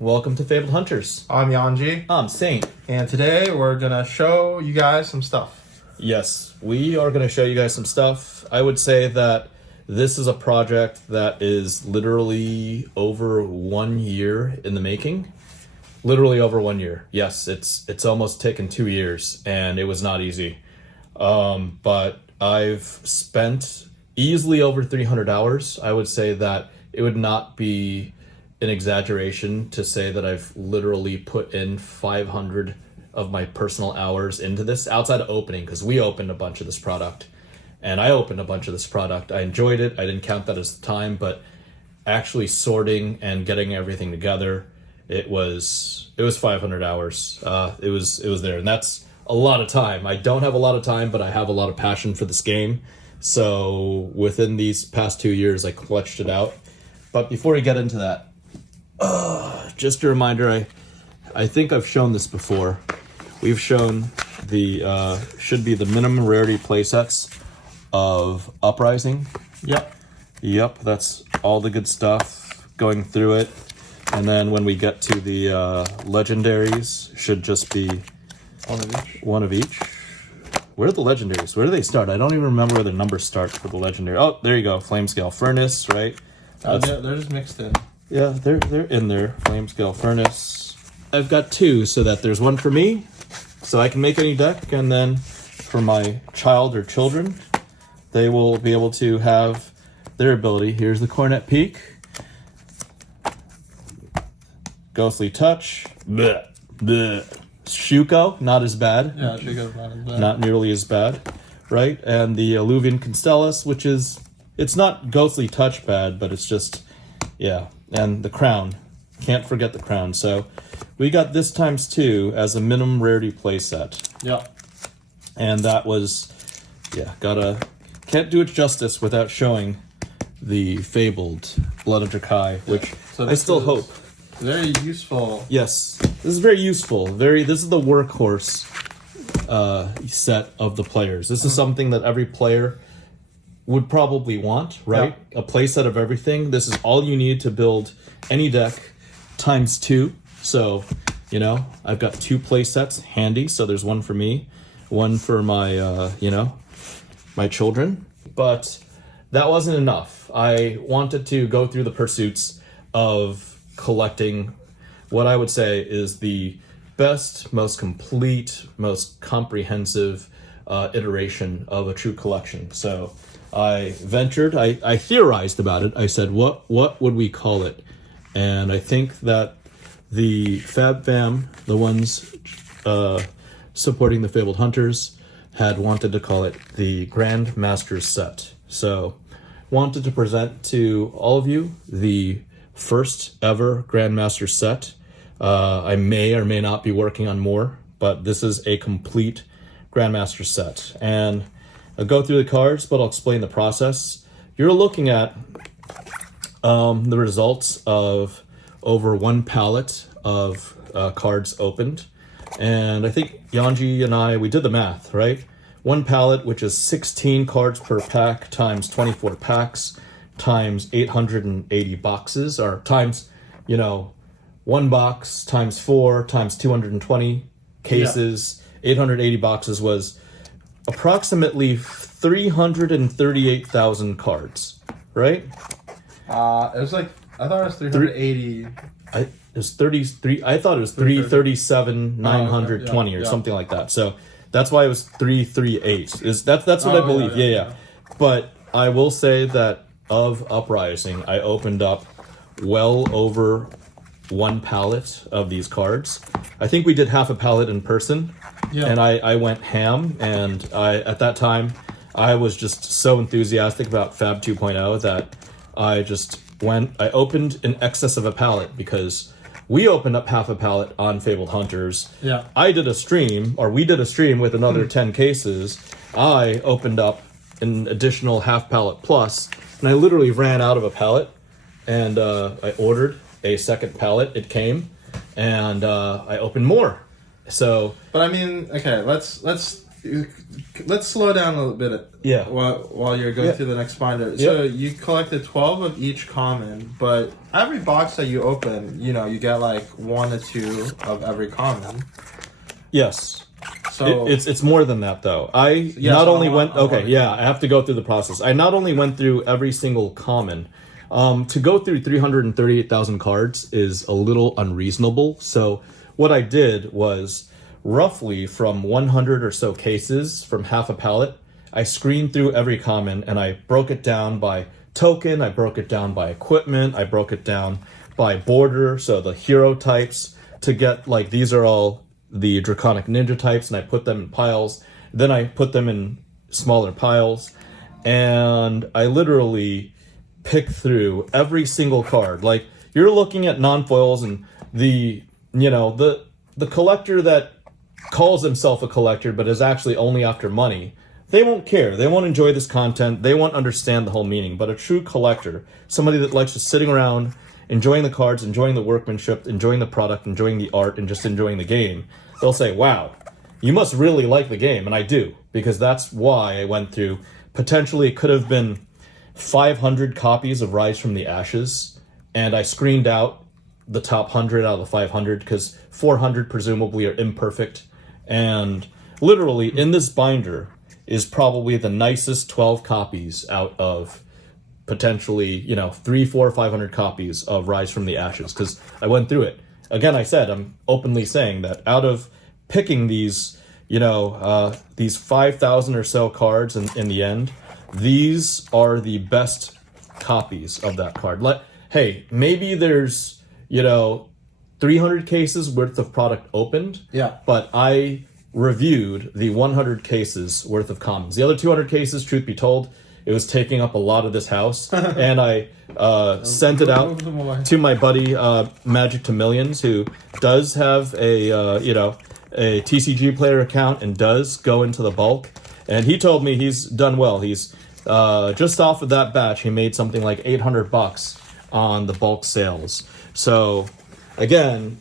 welcome to FaBled Hunters. I'm Yanji. I'm Saint. And today we're going to show you guys some stuff. Yes, we are going to show you guys some stuff. I would say that this is a project that is literally over 1 year in the making. Literally over 1 year. Yes, it's almost taken 2 years, and it was not easy. But I've spent easily over 300 hours. I would say that it would not be an exaggeration to say that I've literally put in 500 of my personal hours into this outside of opening, because we opened a bunch of this product and I opened a bunch of this product. I enjoyed it. I didn't count that as the time, but actually sorting and getting everything together, it was 500 hours. It was there, and that's a lot of time. I don't have a lot of time, but I have a lot of passion for this game. So within these past 2 years, I clutched it out. But before we get into that, just a reminder, I think I've shown this before. We've shown the should be the minimum rarity playsets of Uprising. Yep, that's all the good stuff, going through it. And then when we get to the legendaries, should just be one of each. Where are the legendaries? Where do they start? I don't even remember where the numbers start for the legendary. Oh, there you go. Flamescale Furnace, right? They're just mixed in. Yeah, they're in there. Flamescale Furnace. I've got two, so that there's one for me, so I can make any deck, and then for my child or children, they will be able to have their ability. Here's the Cornet Peak. Ghostly Touch. Bleh. Bleh. Shuko, not as bad. Yeah, Shuko's not as bad. Not nearly as bad, right? And the Alluvian Constellus, which is, it's not Ghostly Touch bad, but it's just, yeah. And the Crown. Can't forget the Crown. So we got this +2 as a minimum rarity playset. Yeah. And that was, yeah, can't do it justice without showing the FaBled Blood of Drakai, which So I still hope. Very useful. Yes, this is very useful. This is the workhorse set of the players. This is something that every player would probably want, right? Yeah. A play set of everything. This is all you need to build any deck ×2. So, I've got 2 play sets handy. So there's one for me, one for my, my children. But that wasn't enough. I wanted to go through the pursuits of collecting what I would say is the best, most complete, most comprehensive iteration of a true collection. So I ventured, I theorized about it. I said, what would we call it? And I think that the Fab Fam, the ones supporting the FaBled Hunters, had wanted to call it the Grandmaster Set. So wanted to present to all of you the first ever Grandmaster Set. I may or may not be working on more, but this is a complete Grandmaster Set. And I'll go through the cards, but I'll explain the process. You're looking at the results of over 1 pallet of cards opened. And I think Yanji and I, we did the math, right? 1 pallet, which is 16 cards per pack times 24 packs times 880 boxes, or times, 1 box times 4 times 220 cases. Yeah. 880 boxes was approximately 338,000 cards, right? It was like, I thought it was 380. It was 33. I thought it was 337,920 or something like that. So that's why it was 338. That's what I believe. Yeah. But I will say that of Uprising, I opened up well over 1 pallet of these cards. I think we did half a pallet in person. Yeah. And I went ham, and at that time I was just so enthusiastic about Fab 2.0 that I opened in excess of a pallet, because we opened up half a pallet on FaBled Hunters. Yeah. We did a stream with another 10 cases. I opened up an additional half pallet plus, and I literally ran out of a pallet, and I ordered a second pallet. It came, and I opened more. So, but I mean, okay, let's let's slow down a little bit. Yeah. While you're going through the next binder. Yeah. So you collected 12 of each common, but every box that you open, you get like 1 or 2 of every common. Yes. So It's more than that, though. I have to go through the process. I not only went through every single common. To go through 338,000 cards is a little unreasonable. So what I did was roughly from 100 or so cases, from half a palette, I screened through every common and I broke it down by token, I broke it down by equipment, I broke it down by border, so the hero types, to get like these are all the Draconic Ninja types, and I put them in piles. Then I put them in smaller piles, and I literally pick through every single card. Like, you're looking at non-foils, and the collector that calls himself a collector but is actually only after money, they won't care. They won't enjoy this content. They won't understand the whole meaning. But a true collector, somebody that likes just sitting around, enjoying the cards, enjoying the workmanship, enjoying the product, enjoying the art, and just enjoying the game, they'll say, wow, you must really like the game. And I do, because that's why I went through, potentially it could have been 500 copies of Rise from the Ashes, and I screened out the top 100 out of the 500, because 400 presumably are imperfect. And literally, in this binder is probably the nicest 12 copies out of potentially, 300, 400, 500 copies of Rise from the Ashes, because I went through it. Again, I'm openly saying that out of picking these, these 5,000 or so cards in the end, these are the best copies of that card. Hey, maybe there's, 300 cases worth of product opened. Yeah. But I reviewed the 100 cases worth of commons. The other 200 cases, truth be told, it was taking up a lot of this house, and I sent it out to my buddy Magic to Millions, who does have a TCG player account and does go into the bulk. And he told me he's done well. He's just off of that batch, he made something like $800 on the bulk sales. So again,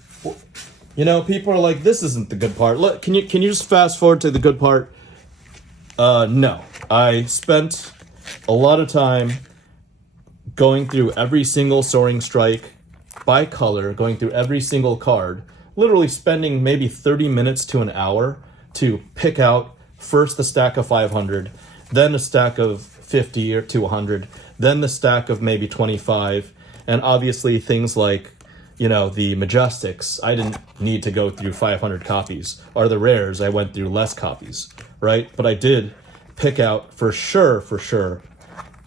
people are like, this isn't the good part. Look, can you just fast forward to the good part? No, I spent a lot of time going through every single Soaring Strike by color, going through every single card, literally spending maybe 30 minutes to an hour to pick out first the stack of 500, then a stack of 50 or to 100, then the stack of maybe 25, and obviously things like, the Majestics, I didn't need to go through 500 copies, or the Rares, I went through less copies, right? But I did pick out for sure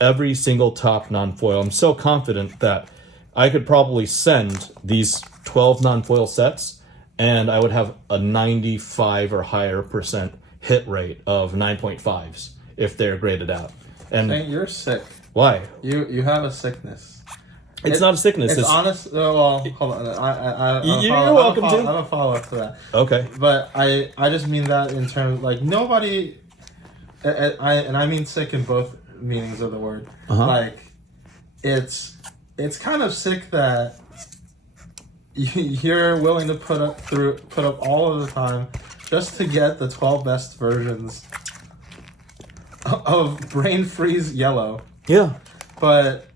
every single top non-foil. I'm so confident that I could probably send these 12 non-foil sets and I would have a 95 or higher % hit rate of 9.5s if they're graded out. And Hey, you're sick. Why? You have a sickness. It's not a sickness. It's honest. Well, hold on. You're welcome to. I have a follow up to that. Okay. But I just mean that in terms like nobody. I mean sick in both meanings of the word. Uh-huh. Like, it's kind of sick that you're willing to put up all of the time just to get the 12 best versions of Brain Freeze Yellow. Yeah. But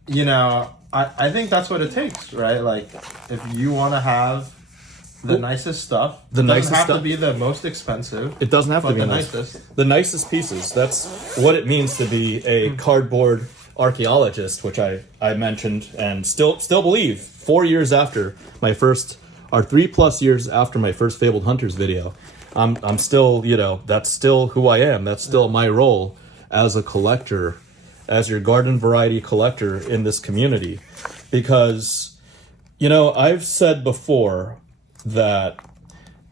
I think that's what it takes, right? Like, if you want to have the nicest stuff, it doesn't have to be the most expensive. It doesn't have to be the nicest. The nicest pieces. That's what it means to be a cardboard archaeologist, which I mentioned and still believe 4 years after my first, or 3+ years after my first FaBled Hunters video, I'm still, that's still who I am. That's still my role as a collector, as your garden variety collector in this community. Because, I've said before that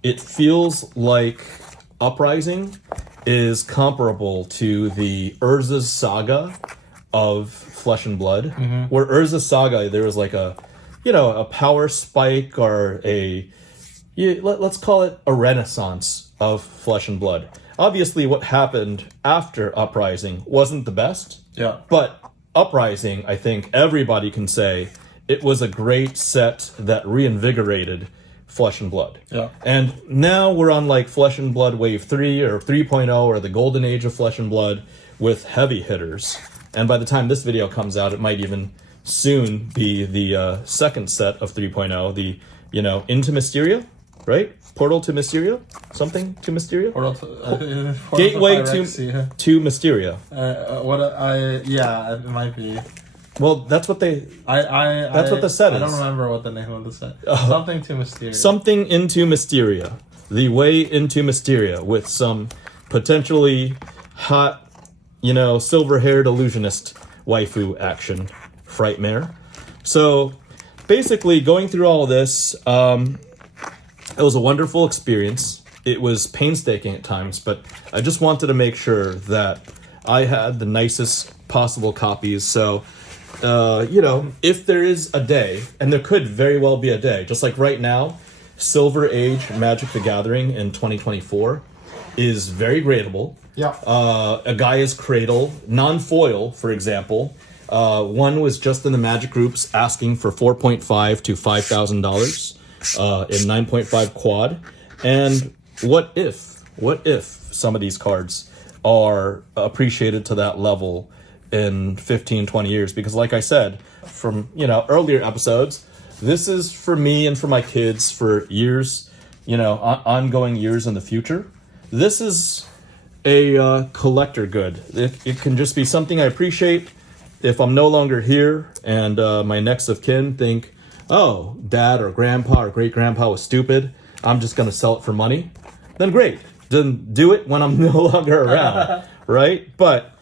it feels like Uprising is comparable to the Urza's Saga of Flesh and Blood, where Urza's Saga, there was like a power spike or let's call it a renaissance of Flesh and Blood. Obviously, what happened after Uprising wasn't the best. Yeah. But Uprising, I think everybody can say, it was a great set that reinvigorated Flesh and Blood. Yeah. And now we're on like Flesh and Blood Wave 3 or 3.0 or the golden age of Flesh and Blood with heavy hitters. And by the time this video comes out, it might even soon be the second set of 3.0, the, Into Mysteria, right? Portal to Mysteria? Something to Mysteria? Portal to, Gateway Pyrexia. to Mysteria. It might be. Well, that's what they... That's what the set is. I don't remember what the name of the set. Something to Mysteria. Something into Mysteria. The way into Mysteria with some potentially hot, silver-haired illusionist waifu action. Frightmare. So, basically, going through all of this, it was a wonderful experience. It was painstaking at times, but I just wanted to make sure that I had the nicest possible copies. So, if there is a day, and there could very well be a day, just like right now, Silver Age Magic the Gathering in 2024 is very gradable. Yeah. A Gaia's Cradle, non-foil, for example. One was just in the Magic groups asking for $4.5 to $5,000 in 9.5 quad. And what if some of these cards are appreciated to that level in 15, 20 years? Because like I said, from, earlier episodes, this is for me and for my kids for years, ongoing years in the future. This is a collector good. It can just be something I appreciate. If I'm no longer here and my next of kin think, oh, dad or grandpa or great-grandpa was stupid, I'm just going to sell it for money, then great. Then do it when I'm no longer around, right? But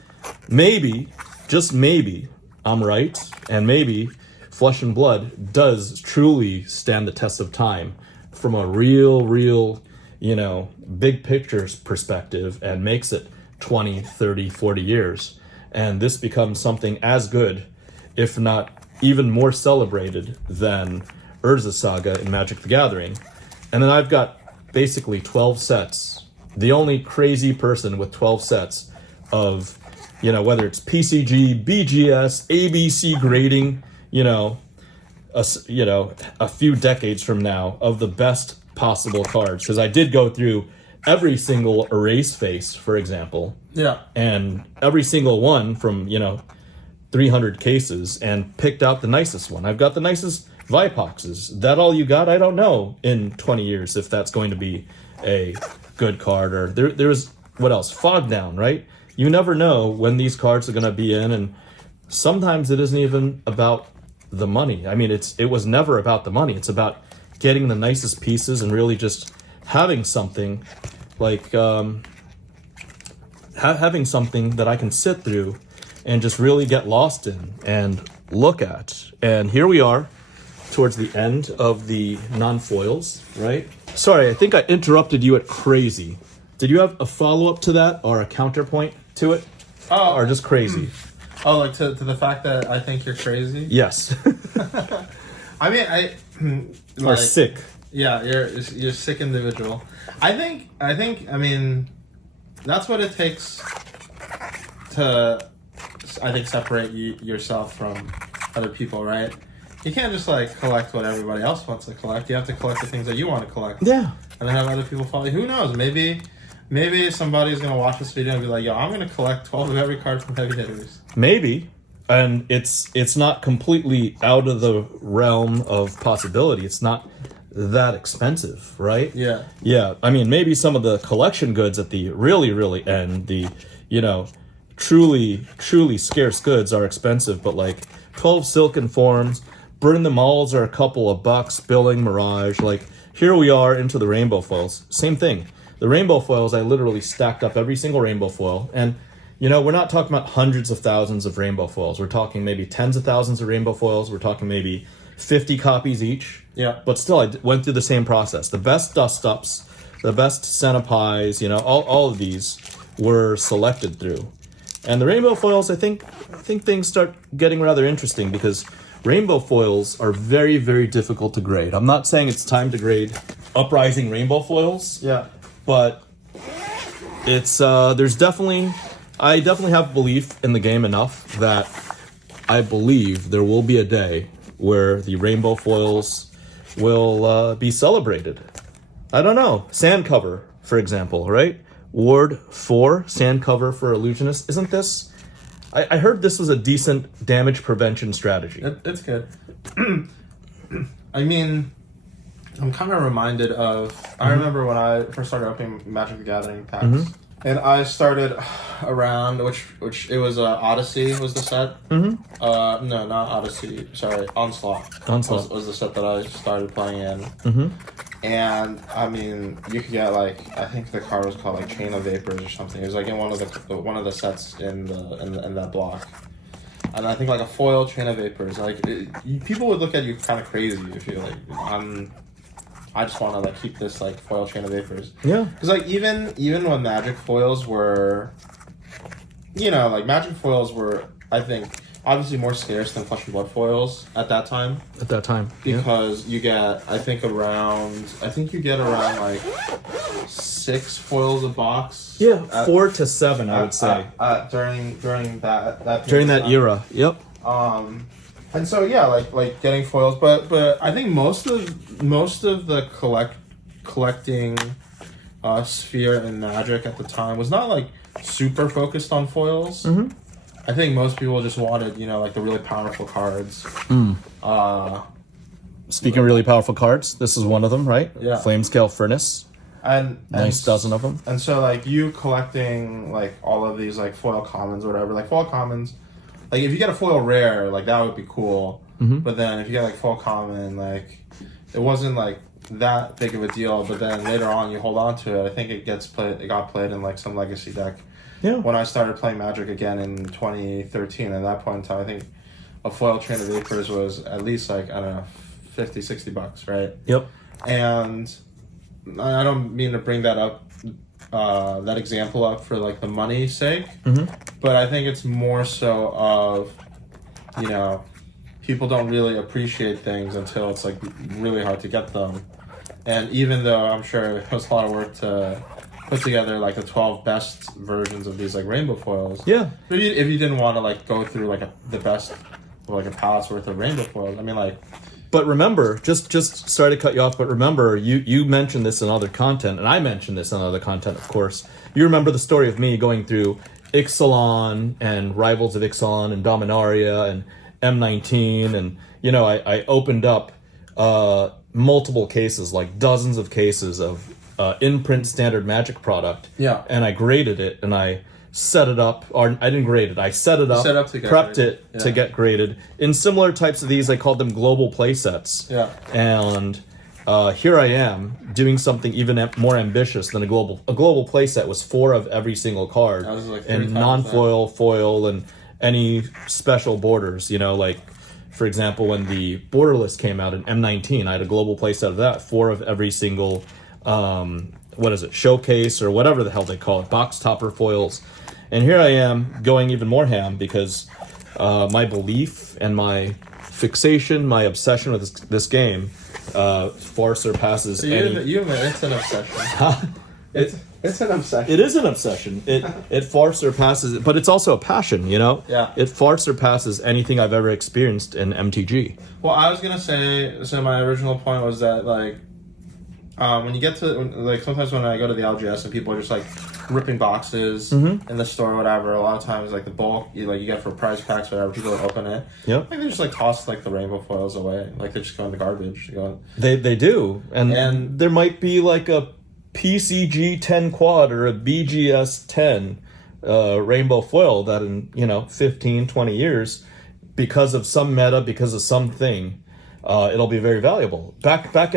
maybe, just maybe, I'm right, and maybe Flesh and Blood does truly stand the test of time from a real, big picture perspective and makes it 20, 30, 40 years. And this becomes something as good, if not even more celebrated than Urza Saga in Magic the Gathering. And then I've got basically 12 sets. The only crazy person with 12 sets of, whether it's PCG, BGS, ABC grading, a few decades from now of the best possible cards. Because I did go through every single erase face, for example. Yeah. And every single one from, 300 cases and picked out the nicest one. I've got the nicest Vipoxes. That all you got? I don't know in 20 years if that's going to be a good card. Or there's, what else? Fog Down, right? You never know when these cards are going to be in, and sometimes it isn't even about the money. I mean, it was never about the money. It's about getting the nicest pieces and really just having something like having something that I can sit through and just really get lost in and look at. And here we are towards the end of the non-foils, right? Sorry, I think I interrupted you at crazy. Did you have a follow-up to that or a counterpoint to it? Oh. Or just crazy? Oh, like to the fact that I think you're crazy? Yes. I mean, or sick. Yeah, you're a sick individual. I think, that's what it takes to, separate yourself from other people, right? You can't just, collect what everybody else wants to collect. You have to collect the things that you want to collect. Yeah. And then have other people follow you. Who knows? Maybe somebody's going to watch this video and be like, yo, I'm going to collect 12 of every card from Heavy Hitters. Maybe. And it's not completely out of the realm of possibility. It's not that expensive, right? Yeah. Yeah. I mean, maybe some of the collection goods at the really end, the, truly scarce goods are expensive, but 12 Silken Forms, Burn Them Alls are a couple of bucks, Billing, Mirage, here we are into the rainbow foils. Same thing. The rainbow foils, I literally stacked up every single rainbow foil, and we're not talking about hundreds of thousands of rainbow foils. We're talking maybe tens of thousands of rainbow foils. We're talking maybe 50 copies each. Yeah. But still, I went through the same process. The best dust-ups, the best Cenopies, all of these were selected through. And the rainbow foils, I think things start getting rather interesting because rainbow foils are very, very difficult to grade. I'm not saying it's time to grade Uprising rainbow foils. Yeah. But it's I definitely have belief in the game enough that I believe there will be a day where the rainbow foils will be celebrated. I don't know. Sand cover, for example, right? Ward 4, sand cover for Illusionist. Isn't this... I heard this was a decent damage prevention strategy. It's good. I mean, I'm kind of reminded of... I remember when I first started opening Magic the Gathering packs. And I started around, which it was Odyssey was the set. No, not Odyssey. Sorry, Onslaught. Onslaught was the set that I started playing in. And I mean, you could get like, I think the card was called like Chain of Vapors or something. It was like in one of the sets in that block. And I think like a foil Chain of Vapors. Like people would look at you kind of crazy if you're like, I just want to like keep this like foil Chain of Vapors. Yeah. Because like even when Magic foils were, like Magic foils were, I think, obviously more scarce than Flesh and Blood foils at that time. At that time. Because you get, I think you get around like 6 foils a box. Yeah, 4 to 7, I would say. During that during that era. Yep. And so yeah, like getting foils, but I think most of the collecting sphere in Magic at the time was not like super focused on foils. I think most people just wanted, like the really powerful cards. Speaking of really powerful cards, this is one of them, right? Yeah. Flamescale Furnace. And nice dozen of them. And so like you collecting like all of these like foil commons or whatever, like foil commons. Like, if you get a foil rare, like, that would be cool. But then if you get, like, foil common, like, it wasn't, like, that big of a deal. But then later on, you hold on to it. I think it got played in, like, some Legacy deck. Yeah. When I started playing Magic again in 2013, at that point in time, I think a foil Chain of Vapors was at least, like, I don't know, $50-$60, right? Yep. And I don't mean to bring that up, that example up for like the money's sake, but I think it's more so of, people don't really appreciate things until it's like really hard to get them. And even though I'm sure it was a lot of work to put together like the 12 best versions of these like rainbow foils. Yeah. If you didn't want to like go through like the best, like a palette's worth of rainbow foils, I mean like. But remember, just sorry to cut you off, but remember, you mentioned this in other content, and I mentioned this in other content, of course. You remember the story of me going through Ixalan and Rivals of Ixalan and Dominaria and M19, and, I opened up multiple cases, like dozens of cases of in-print standard Magic product. Yeah. And I graded it, and I set it up, or I didn't grade it. I set it up, prepped it to get graded. In similar types of these, I called them global play sets. Yeah. And here I am doing something even more ambitious than a global play set was 4 of every single card. That was like and non-foil, foil, and any special borders. Like, for example, when the borderless came out in M19, I had a global play set of that, 4 of every single, showcase or whatever the hell they call it, box topper foils. And here I am going even more ham because my belief and my fixation, my obsession with this game far surpasses so any... it's an obsession. It's an obsession. It is an obsession. It far surpasses... But it's also a passion, Yeah. It far surpasses anything I've ever experienced in MTG. Well, I was going to say... So my original point was that, like... when you get to... Like, sometimes when I go to the LGS and people are just, like... ripping boxes in the store or whatever, a lot of times like the bulk you get for prize packs or whatever, people would open it. Yep. Like they just like toss like the rainbow foils away. Like they just go in the garbage. They do. And there might be like a PCG 10 quad or a BGS 10 rainbow foil that in 15, 20 years, because of some meta, because of something, it'll be very valuable. Back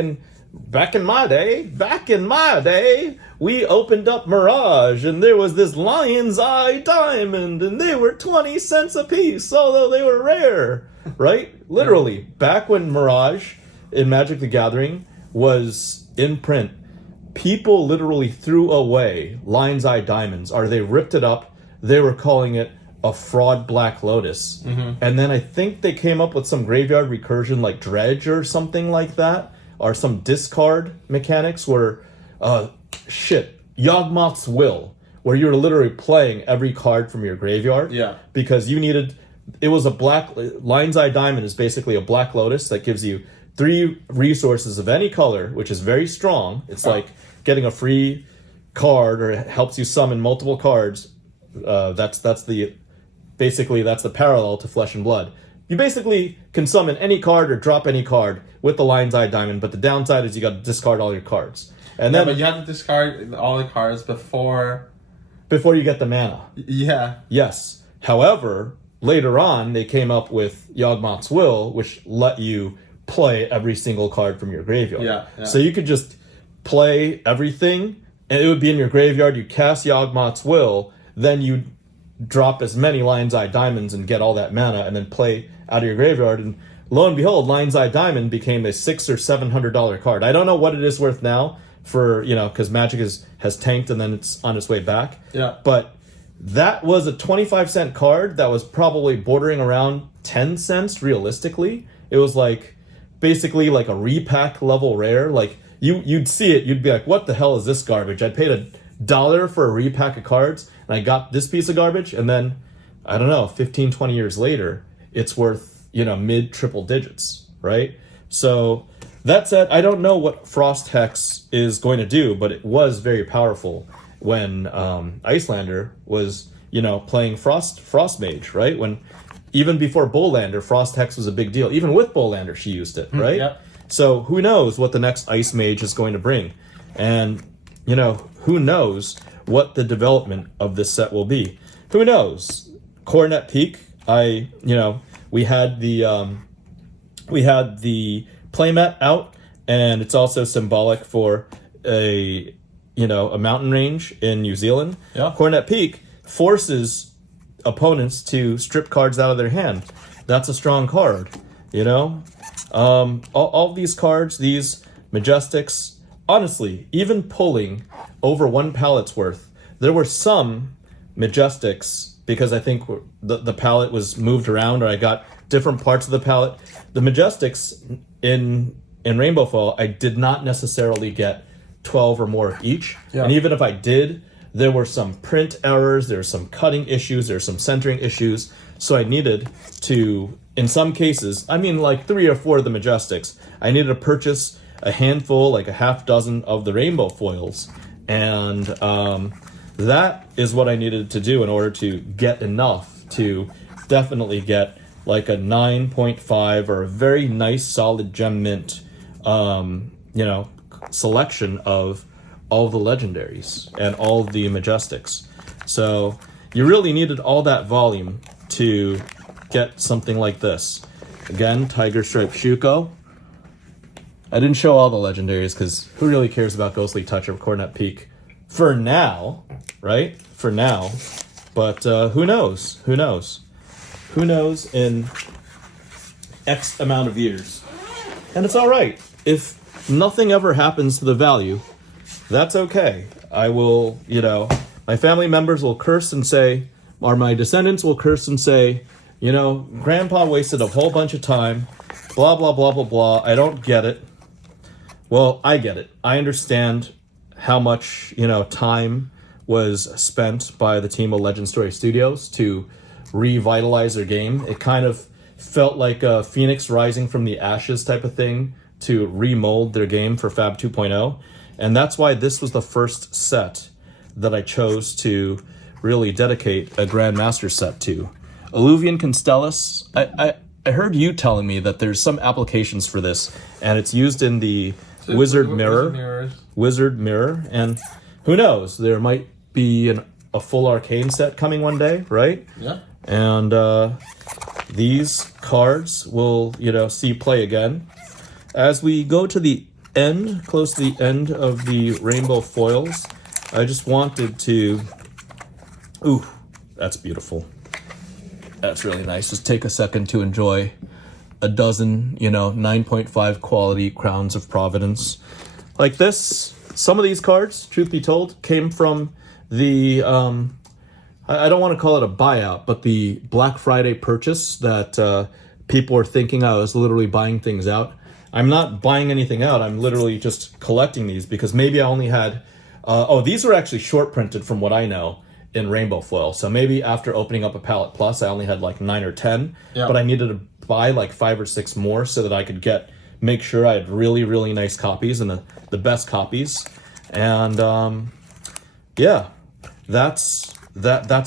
in my day, we opened up Mirage, and there was this Lion's Eye Diamond, and they were 20 cents a piece, although they were rare, right? Literally, back when Mirage in Magic the Gathering was in print, people literally threw away Lion's Eye Diamonds, or they ripped it up. They were calling it a fraud Black Lotus. And then I think they came up with some graveyard recursion like Dredge or something like that, or some discard mechanics where, Yawgmoth's Will, where you were literally playing every card from your graveyard. Yeah. Because it was a Lion's Eye Diamond is basically a Black Lotus that gives you 3 resources of any color, which is very strong. It's like getting a free card, or it helps you summon multiple cards. That's the parallel to Flesh and Blood. You basically can summon any card or drop any card with the Lion's Eye Diamond, but the downside is you got to discard all your cards. And then, but you have to discard all the cards before you get the mana. Yeah. Yes. However, later on, they came up with Yawgmoth's Will, which let you play every single card from your graveyard. Yeah. So you could just play everything, and it would be in your graveyard. You cast Yawgmoth's Will, then you drop as many Lion's Eye Diamonds and get all that mana, and then play out of your graveyard. And lo and behold, Lion's Eye Diamond became a $600 or $700 card. I don't know what it is worth now, for because Magic has tanked and then it's on its way back. Yeah. But that was a 25-cent card that was probably bordering around 10 cents realistically. It was like basically like a repack level rare. Like you'd see it, you'd be like, what the hell is this garbage? I paid $1 for a repack of cards and I got this piece of garbage, and then I don't know, 15, 20 years later, it's worth, mid triple digits, right? So that said, I don't know what Frost Hex is going to do, but it was very powerful when Icelander was, playing Frost Mage, right? When even before Bowlander, Frost Hex was a big deal. Even with Bowlander, she used it, right? Yep. So who knows what the next Ice Mage is going to bring, and who knows what the development of this set will be? Who knows? Coronet Peak. We had the playmat out, and it's also symbolic for a mountain range in New Zealand. Yeah. Coronet Peak forces opponents to strip cards out of their hand. That's a strong card, all these cards, these Majestics, honestly, even pulling over 1 pallet's worth, there were some Majestics, because I think the palette was moved around, or I got different parts of the palette. The Majestics in Rainbow Foil, I did not necessarily get 12 or more of each. Yeah. And even if I did, there were some print errors, there were some cutting issues, there were some centering issues. So I needed to, in some cases, like 3 or 4 of the Majestics, I needed to purchase a handful, like a half dozen of the Rainbow Foils. And that is what I needed to do in order to get enough to definitely get like a 9.5 or a very nice solid gem mint, selection of all the legendaries and all the Majestics. So you really needed all that volume to get something like this. Again, Tiger Stripe Shuko. I didn't show all the legendaries because who really cares about Ghostly Touch or Coronet Peak for now, right? For now. But who knows? Who knows? Who knows in X amount of years? And it's all right. If nothing ever happens to the value, that's okay. I will, my family members will curse and say, or my descendants will curse and say, Grandpa wasted a whole bunch of time, blah, blah, blah, blah, blah. I don't get it. Well, I get it. I understand how much, time was spent by the team of Legend Story Studios to revitalize their game. It kind of felt like a phoenix rising from the ashes type of thing to remold their game for Fab 2.0. And that's why this was the first set that I chose to really dedicate a Grandmaster set to. Alluvian Constellus, I heard you telling me that there's some applications for this, and it's used in the Wizard Mirror, and who knows, there might be a full Arcane set coming one day, right? Yeah. And these cards will, see play again. As we go to the end, close to the end of the Rainbow Foils, I just wanted to... Ooh, that's beautiful. That's really nice. Just take a second to enjoy a dozen, 9.5 quality Crowns of Providence. Like this, some of these cards, truth be told, came from the, I don't want to call it a buyout, but the Black Friday purchase that people are thinking I was literally buying things out. I'm not buying anything out. I'm literally just collecting these because maybe I only had, these were actually short printed from what I know in Rainbow Foil. So maybe after opening up a Palette Plus, I only had like 9 or 10, but I needed to buy like 5 or 6 more so that I could get make sure I had really, really nice copies and the best copies. And yeah, that's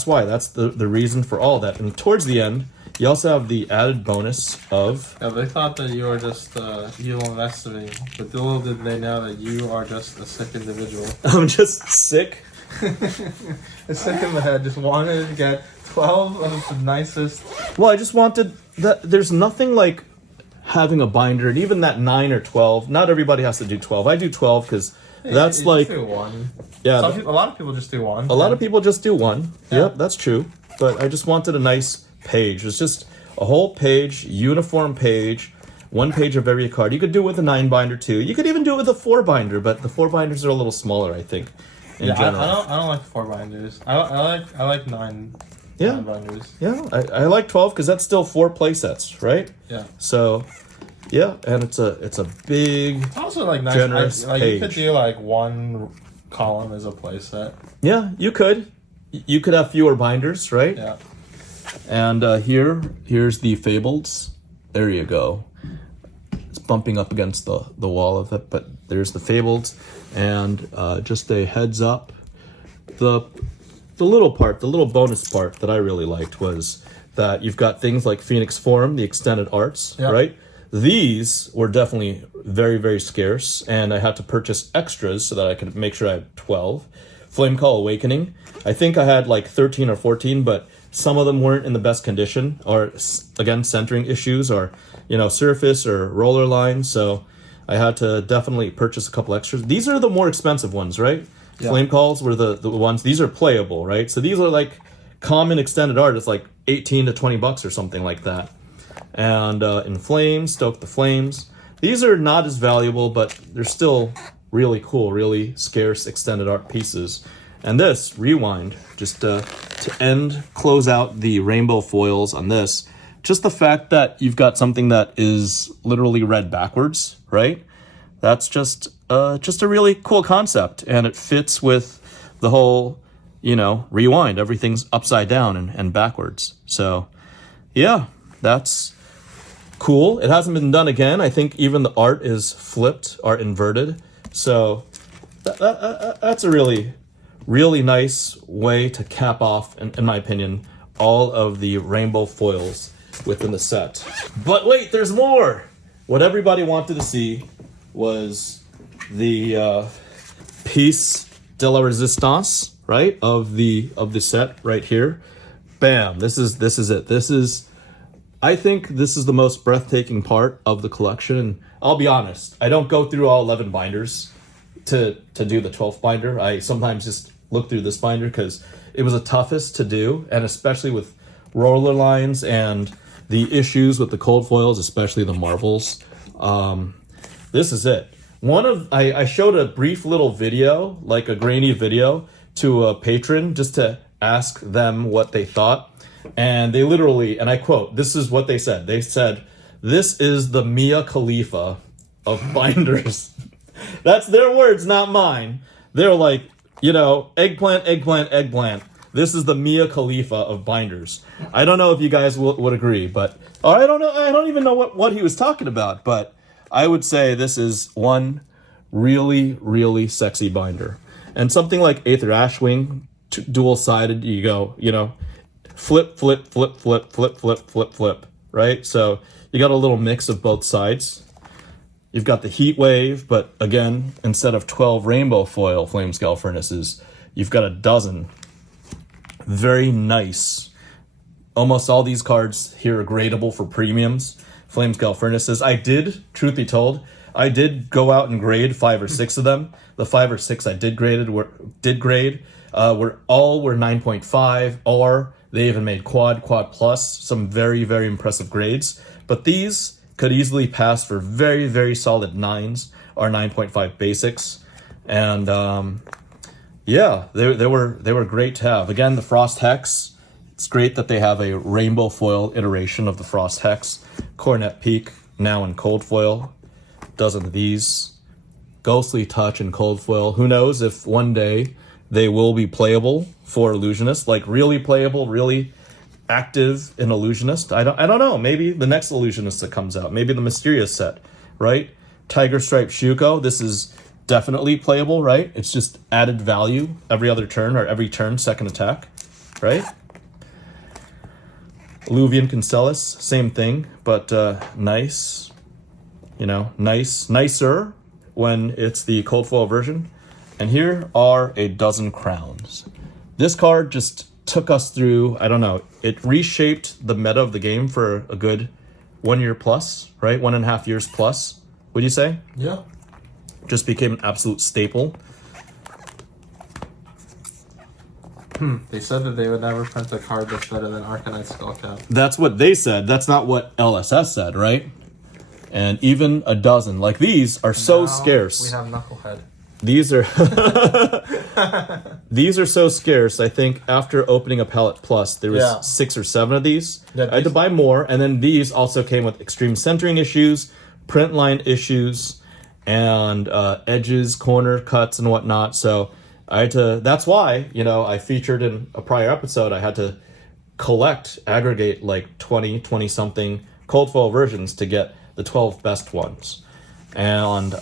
why. That's the reason for all that. And towards the end, you also have the added bonus of... Yeah, they thought that you were just evil investigating, but little did they know that you are just a sick individual. I'm just sick. Sick in the head, just wanted to get 12 of the nicest... Well, I just wanted... There's nothing like having a binder, and even that 9 or 12, not everybody has to do 12. I do 12 because that's like... Just do one. Yeah. A lot of people just do one. A lot of people just do one. Yeah. Yep, that's true. But I just wanted a nice page. It's just a whole page, uniform page, one page of every card. You could do it with a 9 binder too. You could even do it with a 4 binder, but the 4 binders are a little smaller, I think. In general. I don't like 4 binders. I like 9. Yeah. 9 binders. Yeah, I like 12 because that's still 4 play sets, right? Yeah. So, yeah, and it's a big, It's also like nice. generous Like page. you could do like 1 column as a play set. Yeah, you could. You could have fewer binders, right? Yeah. And here's the FaBleds. There you go. It's bumping up against the wall of it, but there's the FaBleds. And just a heads up, the little bonus part that I really liked was that you've got things like Phoenix Forum, the extended arts, Yep. right? These were definitely very, very scarce, and I had to purchase extras so that I could make sure I had 12. Flame Call Awakening, I think I had like 13 or 14, but some of them weren't in the best condition, or again, centering issues, or surface or roller lines, so I had to definitely purchase a couple extras. These are the more expensive ones, right? Yeah. Flame Calls were the ones, these are playable, right? So these are like common extended art, it's like 18 to 20 bucks or something like that. And in Flames, Stoke the Flames. These are not as valuable, but they're still really cool, really scarce extended art pieces. And this, Rewind, just to close out the rainbow foils on this, just the fact that you've got something that is literally read backwards, right? That's just a really cool concept, and it fits with the whole, Rewind. Everything's upside down and backwards. So, yeah, that's cool. It hasn't been done again. I think even the art is flipped or inverted. So that's a really, really nice way to cap off, in my opinion, all of the rainbow foils within the set. But wait, there's more! What everybody wanted to see was the piece de la resistance, right? Of the set right here. Bam! This is it. I think this is the most breathtaking part of the collection. And I'll be honest, I don't go through all 11 binders to do the 12th binder. I sometimes just look through this binder because it was the toughest to do, and especially with roller lines and the issues with the cold foils, especially the marbles. This is it. I showed a brief little video, like a grainy video, to a patron just to ask them what they thought. And they literally, and I quote, this is what they said. They said, "This is the Mia Khalifa of binders." That's their words, not mine. They're like, eggplant, eggplant, eggplant. This is the Mia Khalifa of binders. I don't know if you guys would agree, but I don't know. I don't even know what he was talking about, but I would say this is one really, really sexy binder. And something like Aether Ashwing, dual-sided, you go, flip, flip, flip, flip, flip, flip, flip, flip, right? So you got a little mix of both sides. You've got the Heat Wave, but again, instead of 12 rainbow foil flame scale furnaces, you've got a dozen. Very nice. Almost all these cards here are gradable for premiums. Flame scale furnaces. Truth be told, I did go out and grade 5 or 6 of them. The 5 or 6 I did grade were 9.5, or they even made quad plus, some very, very impressive grades. But these could easily pass for very, very solid 9s or 9.5 basics. And yeah, they were great to have. Again, the Frost Hex. It's great that they have a rainbow foil iteration of the Frost Hex. Coronet Peak, now in cold foil. Dozen of these. Ghostly Touch in cold foil. Who knows if one day they will be playable for Illusionist, like really playable, really active in Illusionist. I don't know. Maybe the next Illusionist that comes out, maybe the Mysterious set right? Tiger Stripe Shuko, this is definitely playable, right? It's just added value every other turn, or every turn, second attack, right? Alluvian Constellus, same thing, but nice. You know, nicer when it's the cold foil version. And here are a dozen crowns. This card just took us through, I don't know, it reshaped the meta of the game for a good 1 year plus, right? 1.5 years plus, would you say? Yeah. Just became an absolute staple. They said that they would never print a card that's better than Arcanite Skullcap. That's what they said. That's not what LSS said, right? And even a dozen. Like, these are so scarce. We have Knucklehead. These are these are so scarce. I think after opening a Palette Plus, there was 6 or 7 of these. I had to buy more, and then these also came with extreme centering issues, print line issues, and edges, corner cuts, and whatnot. So I had to. That's why, you know, I featured in a prior episode, I had to aggregate like 20 something cold foil versions to get the 12 best ones. And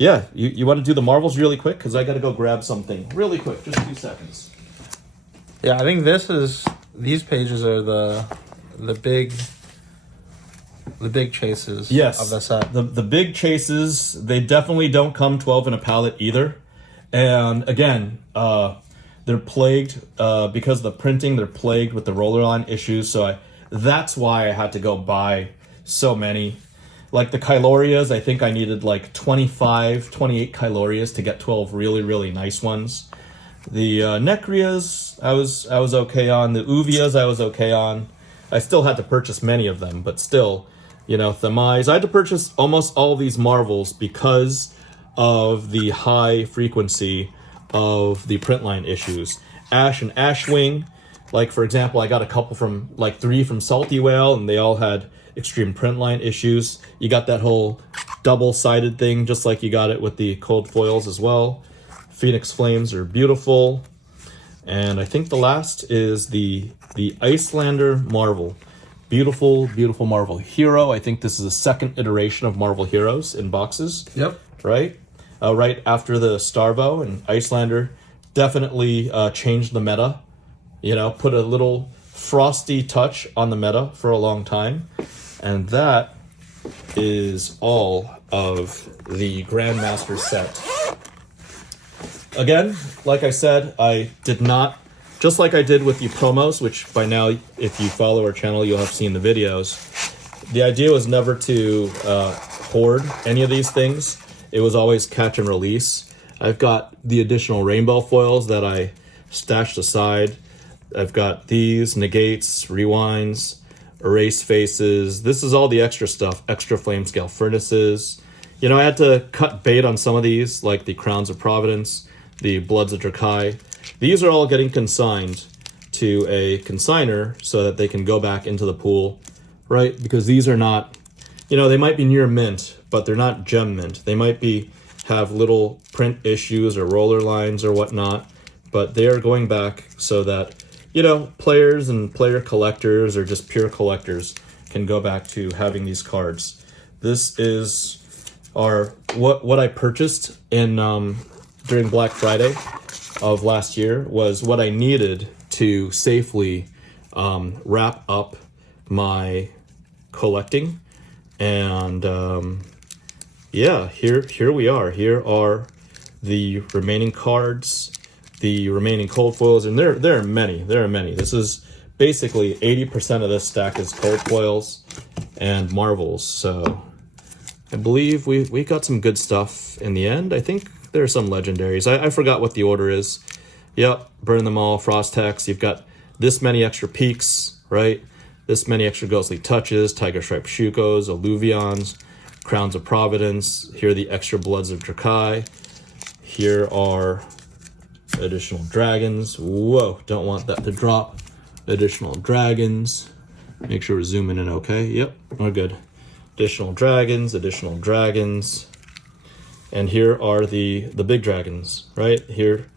yeah, you want to do the Marvels really quick? Because I got to go grab something really quick. Just 2 seconds. Yeah, I think these pages are the big chases of the set. The big chases, they definitely don't come 12 in a palette either. And again, they're plagued, because of the printing, they're plagued with the roller line issues. So that's why I had to go buy so many. Like the Kylorias, I think I needed like 28 Kylorias to get 12 really, really nice ones. The Necrias, I was okay on. The Uvias, I was okay on. I still had to purchase many of them, but still, you know, Thamais. I had to purchase almost all of these Marvels because of the high frequency of the print line issues. Ash and Ashwing, like for example, I got a couple from, like 3 from Salty Whale, and they all had extreme print line issues. You got that whole double-sided thing, just like you got it with the cold foils as well. Phoenix Flames are beautiful. And I think the last is the Icelander Marvel. Beautiful, beautiful Marvel Hero. I think this is a second iteration of Marvel Heroes in boxes. Yep. Right? Right after the Starvo, and Icelander definitely changed the meta. You know, put a little frosty touch on the meta for a long time. And that is all of the Grandmaster set. Again, like I said, I did not, just like I did with the promos, which by now, if you follow our channel, you'll have seen the videos. The idea was never to hoard any of these things. It was always catch and release. I've got the additional rainbow foils that I stashed aside. I've got these, negates, rewinds, erase faces. This is all the extra stuff, extra flame scale furnaces. You know, I had to cut bait on some of these, like the Crowns of Providence, the Bloods of Drakai. These are all getting consigned to a consigner so that they can go back into the pool, right? Because these are not, you know, they might be near mint, but they're not gem mint. They might have little print issues or roller lines or whatnot, but they are going back so that, you know, players and player collectors or just pure collectors can go back to having these cards. This is what I purchased in during Black Friday of last year was what I needed to safely wrap up my collecting. And yeah, here we are. Here are the remaining cards, the remaining cold foils, and there are many. There are many. This is basically 80% of this stack is cold foils and Marvels. So I believe we got some good stuff in the end. I think there are some legendaries. I forgot what the order is. Yep, burn them all. Frost Hex. You've got this many extra peaks, right? This many extra ghostly touches. Tiger Stripe Shukos, Alluvions, Crowns of Providence. Here are the extra Bloods of Drakai. Here are additional dragons. Whoa, don't want that to drop. Additional dragons. Make sure we're zooming in okay. Yep, we're good. Additional dragons, and here are the big dragons, right? Here,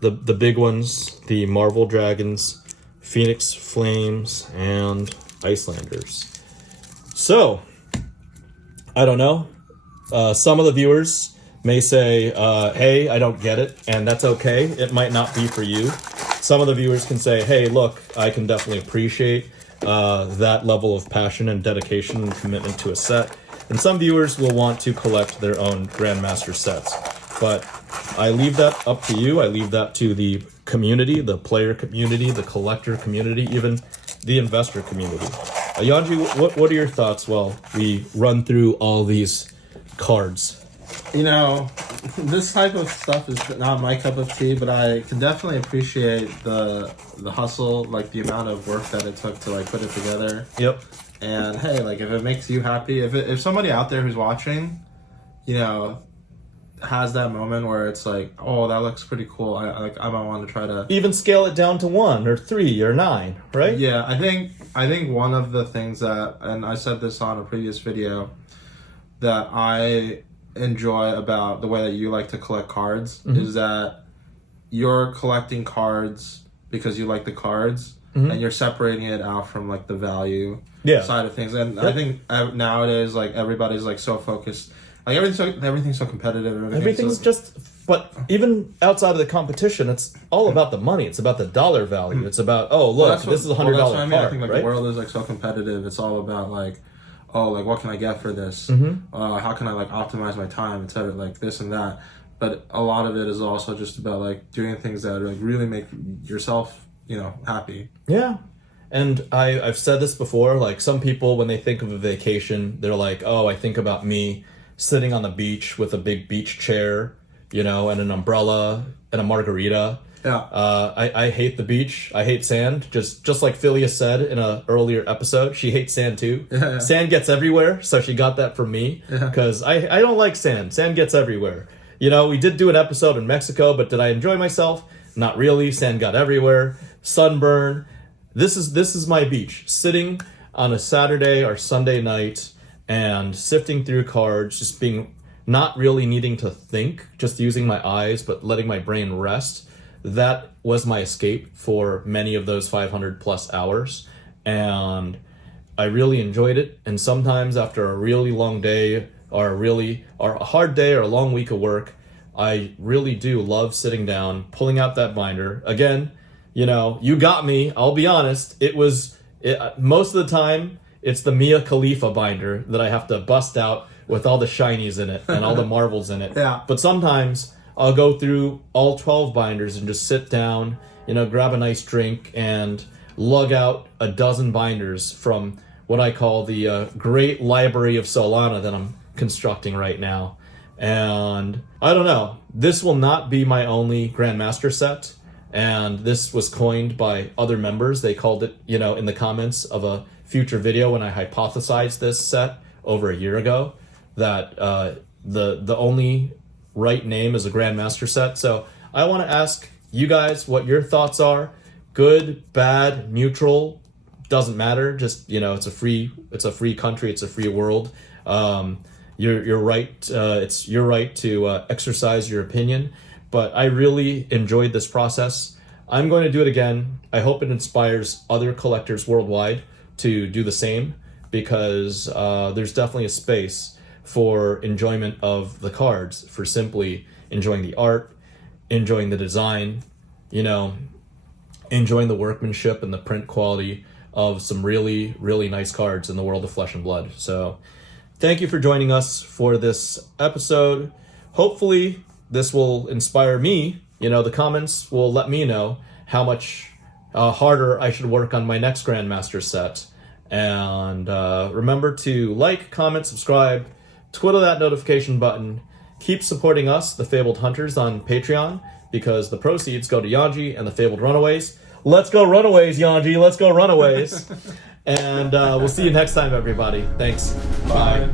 the big ones, the Marvel dragons, Phoenix Flames, and Icelanders. So, I don't know. Some of the viewers may say, hey, I don't get it, and that's okay. It might not be for you. Some of the viewers can say, hey, look, I can definitely appreciate that level of passion and dedication and commitment to a set. And some viewers will want to collect their own Grandmaster sets. But I leave that up to you. I leave that to the community, the player community, the collector community, even the investor community. Yanji, what are your thoughts while we run through all these cards? You know, this type of stuff is not my cup of tea, but I can definitely appreciate the hustle, like the amount of work that it took to like put it together. Yep. And hey, like if it makes you happy, if somebody out there who's watching, you know, has that moment where it's like, oh, that looks pretty cool. I might want to try to even scale it down to 1 or 3 or 9, right? Yeah, I think one of the things that, and I said this on a previous video, that I enjoy about the way that you like to collect cards is that you're collecting cards because you like the cards and you're separating it out from like the value side of things. And I think nowadays, like everybody's like so focused, like everything's so competitive. Everything's but even outside of the competition, it's all about the money. It's about the dollar value. It's about, oh, look, this is $100 that's what I card, mean. I think like right? the world is like so competitive. It's all about like, oh, like what can I get for this? How can I like optimize my time, etc. Like this and that. But a lot of it is also just about like doing things that like really make yourself, you know, happy. Yeah. And I've said this before, like some people, when they think of a vacation, they're like, oh, I think about me sitting on the beach with a big beach chair, you know, and an umbrella and a margarita. Yeah. I hate the beach. I hate sand. Just like Philia said in an earlier episode, she hates sand too. Yeah. Sand gets everywhere, so she got that from me. Because I don't like sand. Sand gets everywhere. You know, we did do an episode in Mexico, but did I enjoy myself? Not really. Sand got everywhere. Sunburn. This is my beach. Sitting on a Saturday or Sunday night and sifting through cards, just being not really needing to think, just using my eyes, but letting my brain rest. That was my escape for many of those 500 plus hours. And I really enjoyed it. And sometimes after a really long day or a hard day or a long week of work, I really do love sitting down, pulling out that binder. Again, you know, you got me. I'll be honest. Most of the time, it's the Mia Khalifa binder that I have to bust out with all the shinies in it and all the marbles in it. Yeah. But sometimes I'll go through all 12 binders and just sit down, you know, grab a nice drink and lug out a dozen binders from what I call the great library of Solana that I'm constructing right now. And I don't know, this will not be my only Grandmaster set. And this was coined by other members. They called it, you know, in the comments of a future video when I hypothesized this set over a year ago, that the only right name is a Grandmaster set. So I want to ask you guys what your thoughts are. Good, bad, neutral, doesn't matter. Just, you know, it's a free country, it's a free world. You're right. It's your right to exercise your opinion. But I really enjoyed this process. I'm going to do it again. I hope it inspires other collectors worldwide to do the same, because there's definitely a space for enjoyment of the cards, for simply enjoying the art, enjoying the design, you know, enjoying the workmanship and the print quality of some really, really nice cards in the world of Flesh and Blood. So thank you for joining us for this episode. Hopefully this will inspire me. You know, the comments will let me know how much harder I should work on my next Grandmaster set. And remember to like, comment, subscribe, twiddle that notification button. Keep supporting us, the FaBled Hunters, on Patreon, because the proceeds go to Yanji and the FaBled Runaways. Let's go Runaways, Yanji. Let's go Runaways. And we'll see you next time, everybody. Thanks. Bye.